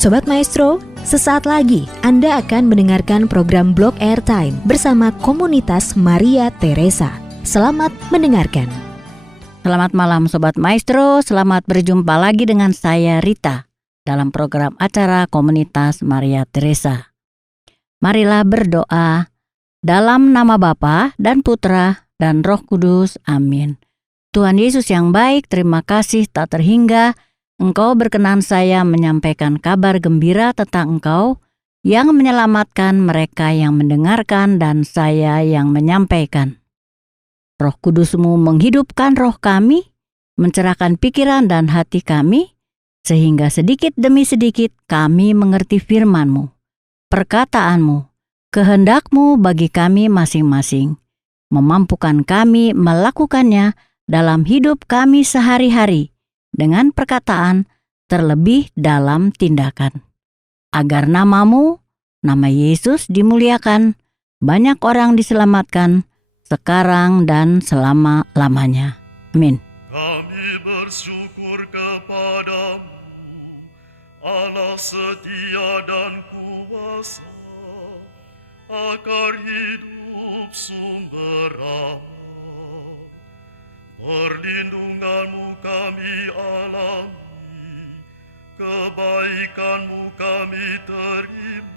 Sobat Maestro, sesaat lagi Anda akan mendengarkan program Blog Airtime bersama komunitas Maria Teresa. Selamat mendengarkan. Selamat malam Sobat Maestro, selamat berjumpa lagi dengan saya Rita dalam program acara komunitas Maria Teresa. Marilah berdoa dalam nama Bapa dan Putra dan Roh Kudus. Amin. Tuhan Yesus yang baik, terima kasih tak terhingga Engkau berkenan saya menyampaikan kabar gembira tentang Engkau yang menyelamatkan mereka yang mendengarkan dan saya yang menyampaikan. Roh Kudus-Mu menghidupkan roh kami, mencerahkan pikiran dan hati kami, sehingga sedikit demi sedikit kami mengerti firman-Mu, perkataan-Mu, kehendak-Mu bagi kami masing-masing, memampukan kami melakukannya dalam hidup kami sehari-hari, dengan perkataan terlebih dalam tindakan. Agar nama-Mu, nama Yesus dimuliakan, banyak orang diselamatkan, sekarang dan selama-lamanya. Amin. Kami bersyukur kepadamu, Allah setia dan kuasa, akar hidup sumber rahmat. Perlindungan-Mu kami alami, kebaikan-Mu kami terima,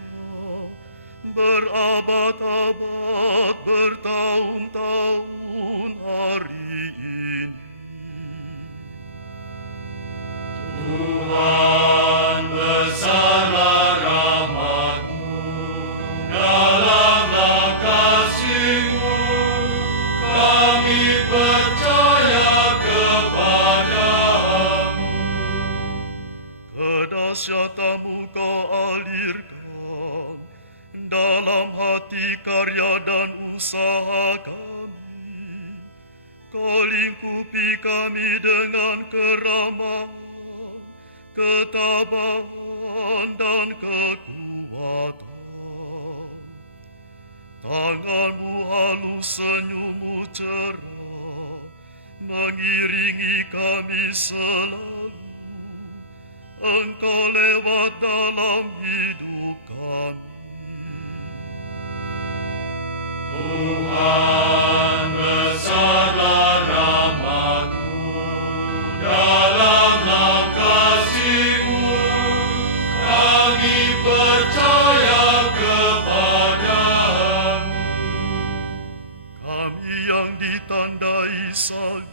berabad-abad, bertahun-tahun hari ini. Tuhan, besarlah rahmat-Mu, dalamlah kasih-Mu, kami percaya kepadamu. Kedahsyatan-Mu Kau alirkan dalam hati karya dan usaha kami. Kau lingkupi kami dengan keramahan, ketabahan dan kekuatan. Tangan-Mu halus, senyum-Mu cerah, mengiringi kami selalu. Engkau lewat dalam hidup kami. Tuhan, besarlah rahmat-Mu, dalamlah kasih-Mu, kami percaya kepadamu. Kami yang ditandai salib,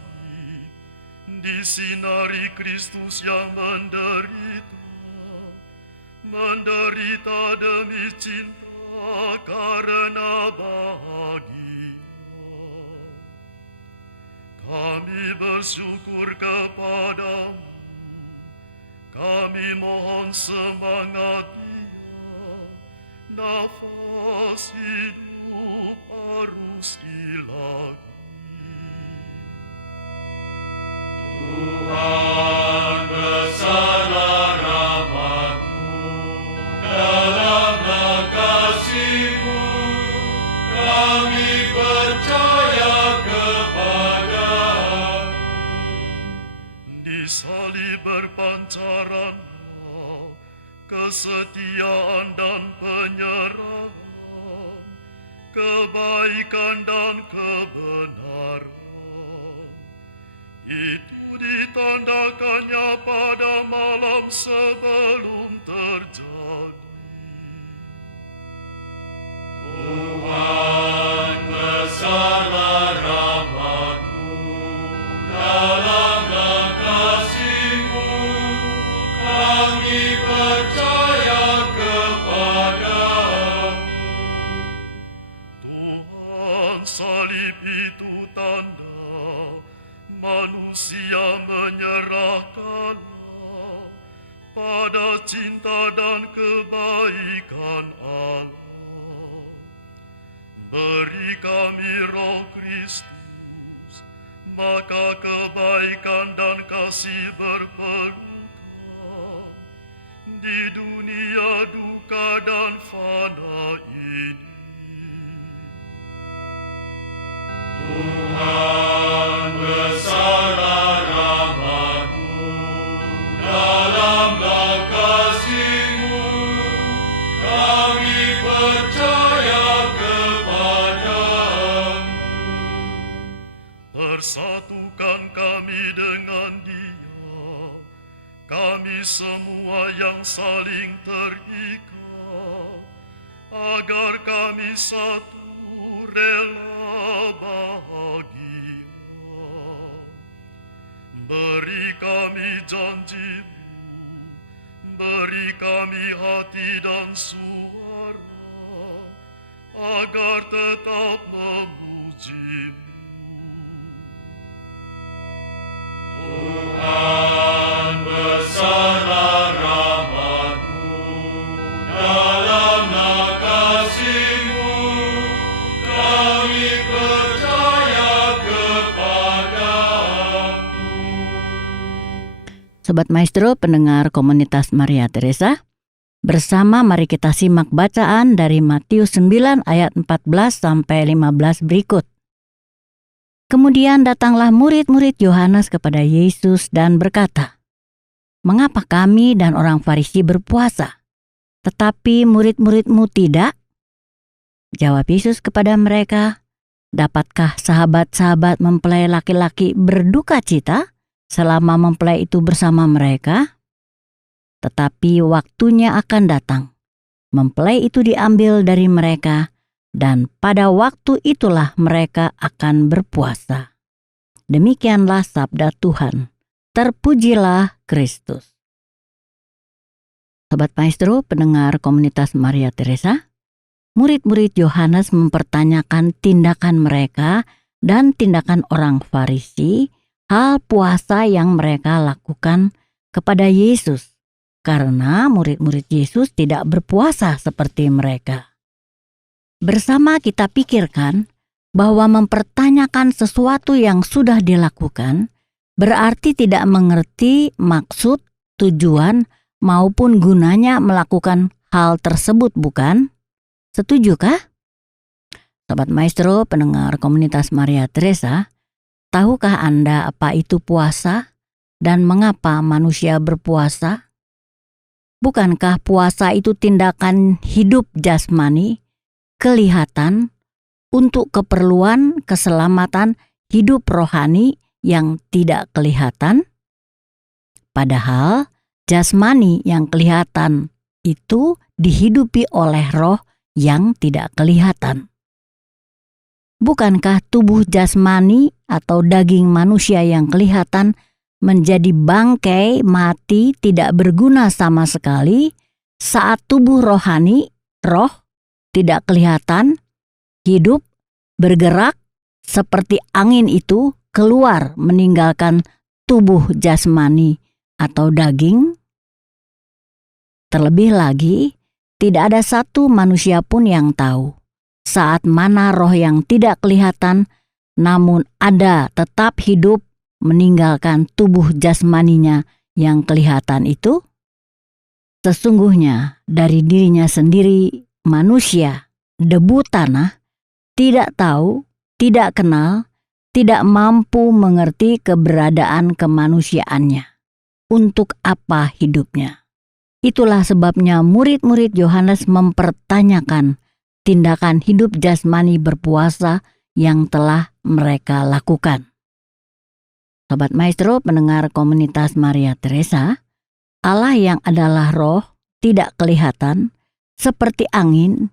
disinari Kristus yang menderita demi cinta karena bahagia. Kami bersyukur kepadamu, kami mohon semangat Dia, nafas hidup arus ilahi. Tuhan, besarlah rahmat-Mu, dalamlah kasih-Mu, kami percaya kepadamu. Di salib berpancaranlah kesetiaan dan penyerahan, kebaikan dan kebenaran. Itu ditandakannya pada malam sebelum terjadi. Tuhan, besarlah rahmat-Mu, dalamlah kasih-Mu, kami percaya kepadamu. Tuhan, salib itu tanda manusia menyerahkanlah pada cinta dan kebaikan Allah. Beri kami roh Kristus, maka kebaikan dan kasih berpelukan di dunia duka dan fana ini. Tuhan, besarlah rahmat-Mu, dalamlah kasih-Mu, kami semua yang saling terikat, agar kami satu rela bahagia. Beri kami janji-Mu, beri kami hati dan suara, agar tetap memuji-Mu. Tuhan besarlah rahmat-Mu, dalamlah kasih-Mu, kami percaya kepada-Mu. Sobat Maestro, pendengar komunitas Maria Teresa, bersama mari kita simak bacaan dari Matius 9 ayat 14 sampai 15 berikut. Kemudian datanglah murid-murid Yohanes kepada Yesus dan berkata, "Mengapa kami dan orang Farisi berpuasa, tetapi murid-murid-Mu tidak?" Jawab Yesus kepada mereka, "Dapatkah sahabat-sahabat mempelai laki-laki berduka cita selama mempelai itu bersama mereka? Tetapi waktunya akan datang, mempelai itu diambil dari mereka, dan pada waktu itulah mereka akan berpuasa." Demikianlah sabda Tuhan. Terpujilah Kristus. Sobat Maestro, pendengar komunitas Maria Teresa, murid-murid Yohanes mempertanyakan tindakan mereka dan tindakan orang Farisi, hal puasa yang mereka lakukan kepada Yesus, karena murid-murid Yesus tidak berpuasa seperti mereka. Bersama kita pikirkan bahwa mempertanyakan sesuatu yang sudah dilakukan berarti tidak mengerti maksud, tujuan, maupun gunanya melakukan hal tersebut, bukan? Setujukah? Sobat Maestro, pendengar komunitas Maria Teresa, tahukah Anda apa itu puasa dan mengapa manusia berpuasa? Bukankah puasa itu tindakan hidup jasmani, kelihatan, untuk keperluan keselamatan hidup rohani yang tidak kelihatan? Padahal jasmani yang kelihatan itu dihidupi oleh roh yang tidak kelihatan. Bukankah tubuh jasmani atau daging manusia yang kelihatan menjadi bangkai mati tidak berguna sama sekali saat tubuh rohani, roh, tidak kelihatan, hidup, bergerak seperti angin itu keluar meninggalkan tubuh jasmani atau daging? Terlebih lagi, tidak ada satu manusia pun yang tahu saat mana roh yang tidak kelihatan namun ada tetap hidup meninggalkan tubuh jasmaninya yang kelihatan itu. Sesungguhnya dari dirinya sendiri manusia, debu tanah, tidak tahu, tidak kenal, tidak mampu mengerti keberadaan kemanusiaannya. Untuk apa hidupnya? Itulah sebabnya murid-murid Yohanes mempertanyakan tindakan hidup jasmani berpuasa yang telah mereka lakukan. Sobat Maestro, pendengar komunitas Maria Teresa, Allah yang adalah roh, tidak kelihatan, seperti angin,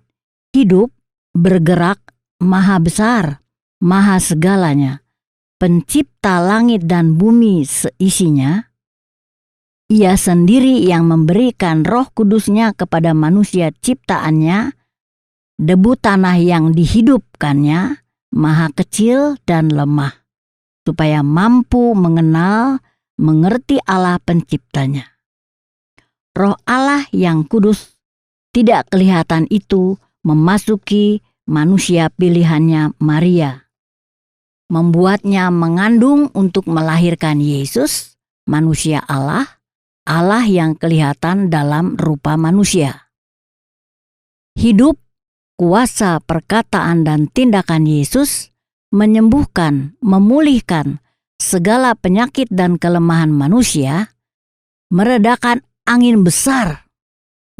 hidup, bergerak, maha besar, maha segalanya, pencipta langit dan bumi seisinya. Ia sendiri yang memberikan Roh Kudusnya kepada manusia ciptaannya, debu tanah yang dihidupkannya, maha kecil dan lemah, supaya mampu mengenal, mengerti Allah penciptanya. Roh Allah yang kudus tidak kelihatan itu memasuki manusia pilihannya Maria, membuatnya mengandung untuk melahirkan Yesus, manusia Allah, Allah yang kelihatan dalam rupa manusia. Hidup, kuasa perkataan dan tindakan Yesus menyembuhkan, memulihkan segala penyakit dan kelemahan manusia, meredakan angin besar,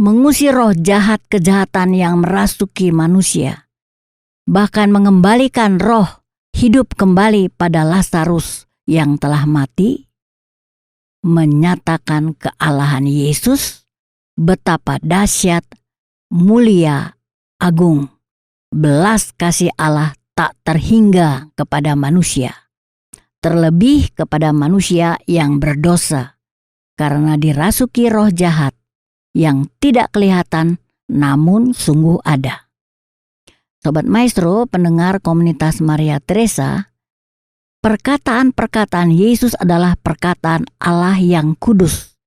mengusir roh jahat kejahatan yang merasuki manusia, bahkan mengembalikan roh hidup kembali pada Lazarus yang telah mati, menyatakan kealahan Yesus, betapa dahsyat, mulia, agung, belas kasih Allah tak terhingga kepada manusia, terlebih kepada manusia yang berdosa, karena dirasuki roh jahat yang tidak kelihatan namun sungguh ada. Sobat Maestro, pendengar komunitas Maria Teresa, perkataan-perkataan Yesus adalah perkataan Allah yang kudus,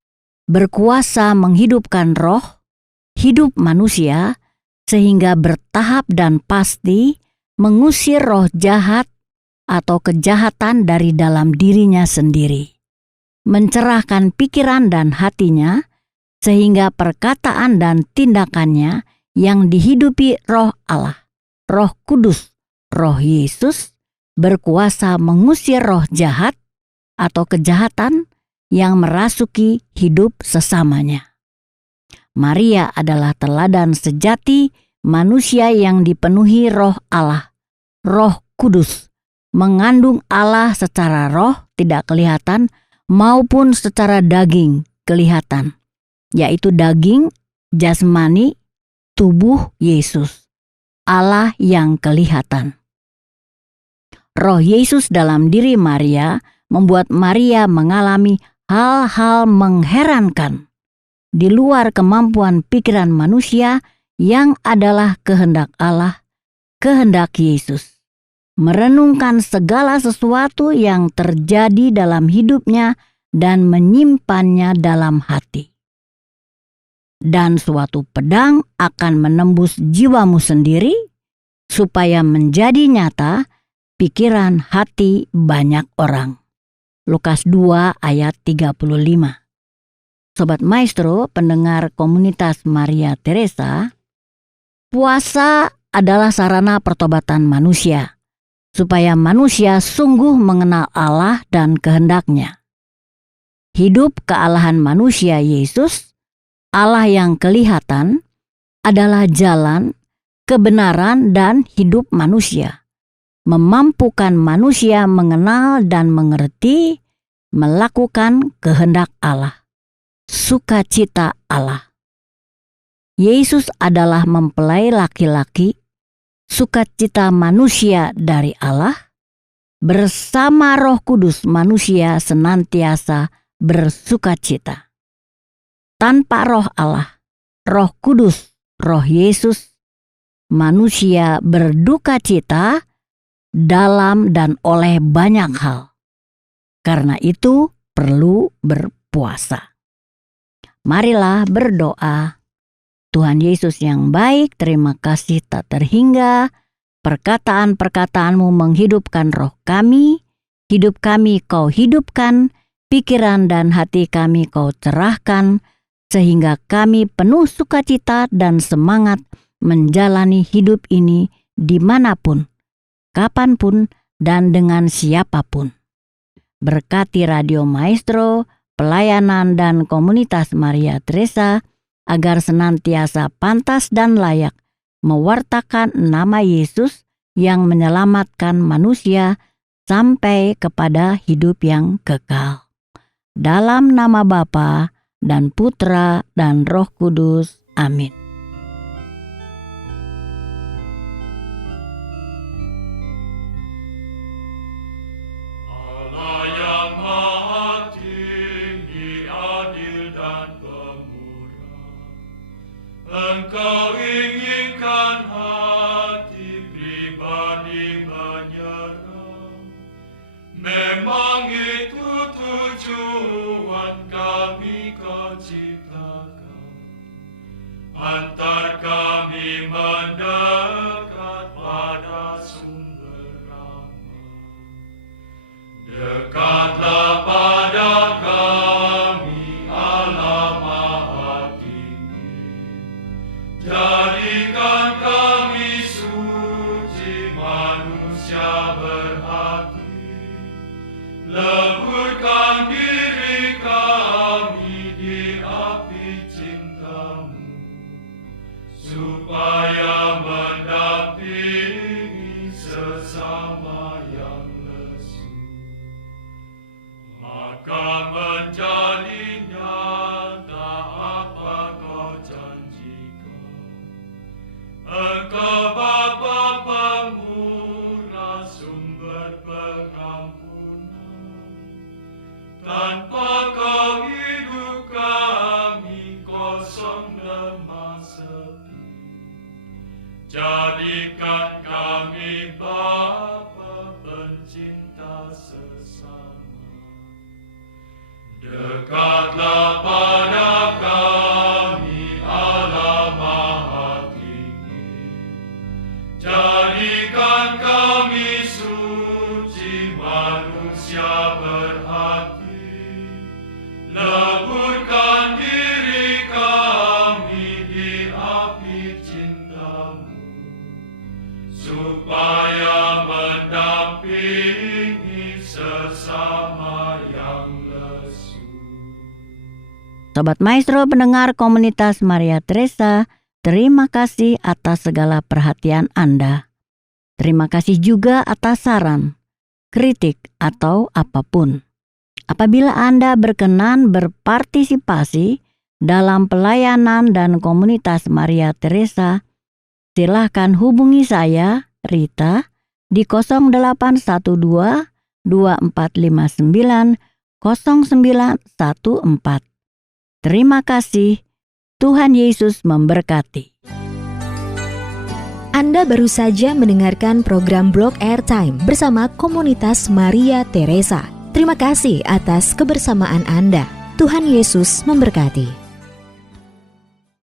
berkuasa menghidupkan roh, hidup manusia, sehingga bertahap dan pasti mengusir roh jahat atau kejahatan dari dalam dirinya sendiri, mencerahkan pikiran dan hatinya, sehingga perkataan dan tindakannya yang dihidupi roh Allah, roh kudus, roh Yesus, berkuasa mengusir roh jahat atau kejahatan yang merasuki hidup sesamanya. Maria adalah teladan sejati manusia yang dipenuhi roh Allah, roh kudus, mengandung Allah secara roh tidak kelihatan maupun secara daging kelihatan, yaitu daging jasmani tubuh Yesus, Allah yang kelihatan. Roh Yesus dalam diri Maria membuat Maria mengalami hal-hal mengherankan di luar kemampuan pikiran manusia yang adalah kehendak Allah, kehendak Yesus. Merenungkan segala sesuatu yang terjadi dalam hidupnya dan menyimpannya dalam hati. Dan suatu pedang akan menembus jiwamu sendiri supaya menjadi nyata pikiran hati banyak orang. Lukas 2 ayat 35. Sobat Maestro, pendengar komunitas Maria Teresa, puasa adalah sarana pertobatan manusia, supaya manusia sungguh mengenal Allah dan kehendaknya. Hidup kealahan manusia Yesus, Allah yang kelihatan, adalah jalan, kebenaran, dan hidup manusia, memampukan manusia mengenal dan mengerti, melakukan kehendak Allah. Sukacita Allah. Yesus adalah mempelai laki-laki, sukacita manusia dari Allah, bersama Roh Kudus manusia senantiasa bersukacita. Tanpa Roh Allah, Roh Kudus, Roh Yesus, manusia berduka cita dalam dan oleh banyak hal. Karena itu perlu berpuasa. Marilah berdoa. Tuhan Yesus yang baik, terima kasih tak terhingga. Perkataan-perkataanmu menghidupkan roh kami. Hidup kami kau hidupkan, pikiran dan hati kami kau cerahkan, sehingga kami penuh sukacita dan semangat menjalani hidup ini dimanapun, kapanpun, dan dengan siapapun. Berkati Radio Maestro, pelayanan dan komunitas Maria Teresa, agar senantiasa pantas dan layak mewartakan nama Yesus yang menyelamatkan manusia sampai kepada hidup yang kekal. Dalam nama Bapa dan Putra dan Roh Kudus. Amin. Allah yang Maha Tinggi, adil dan pemurah, Engkau inginkan hati pribadi menyerah. Memang itu tujuan kami Kau ciptakan, antar kami mendekat pada sumber rahmat. Dekatlah pada kami, Allah Maha Tinggi. Jadikan kami suci, manusia berhati. Leburkan diri kami di api cinta-Mu, supaya mendampingi sesama yang lesu. Maka menjadi Jadikan kami Bapa pencinta sesama. Dekatlah pada kami Allah Maha Tinggi. Jadikan kami suci manusia berhati. Leburkan diri kami di api cintamu, supaya mendampingi sesama yang lesu. Sobat Maestro pendengar komunitas Maria Teresa, terima kasih atas segala perhatian Anda. Terima kasih juga atas saran, kritik, atau apapun. Apabila Anda berkenan berpartisipasi dalam pelayanan dan komunitas Maria Teresa, silahkan hubungi saya, Rita, di 0812 2459 0914. Terima kasih. Tuhan Yesus memberkati. Anda baru saja mendengarkan program Blog Airtime bersama komunitas Maria Teresa. Terima kasih atas kebersamaan Anda. Tuhan Yesus memberkati.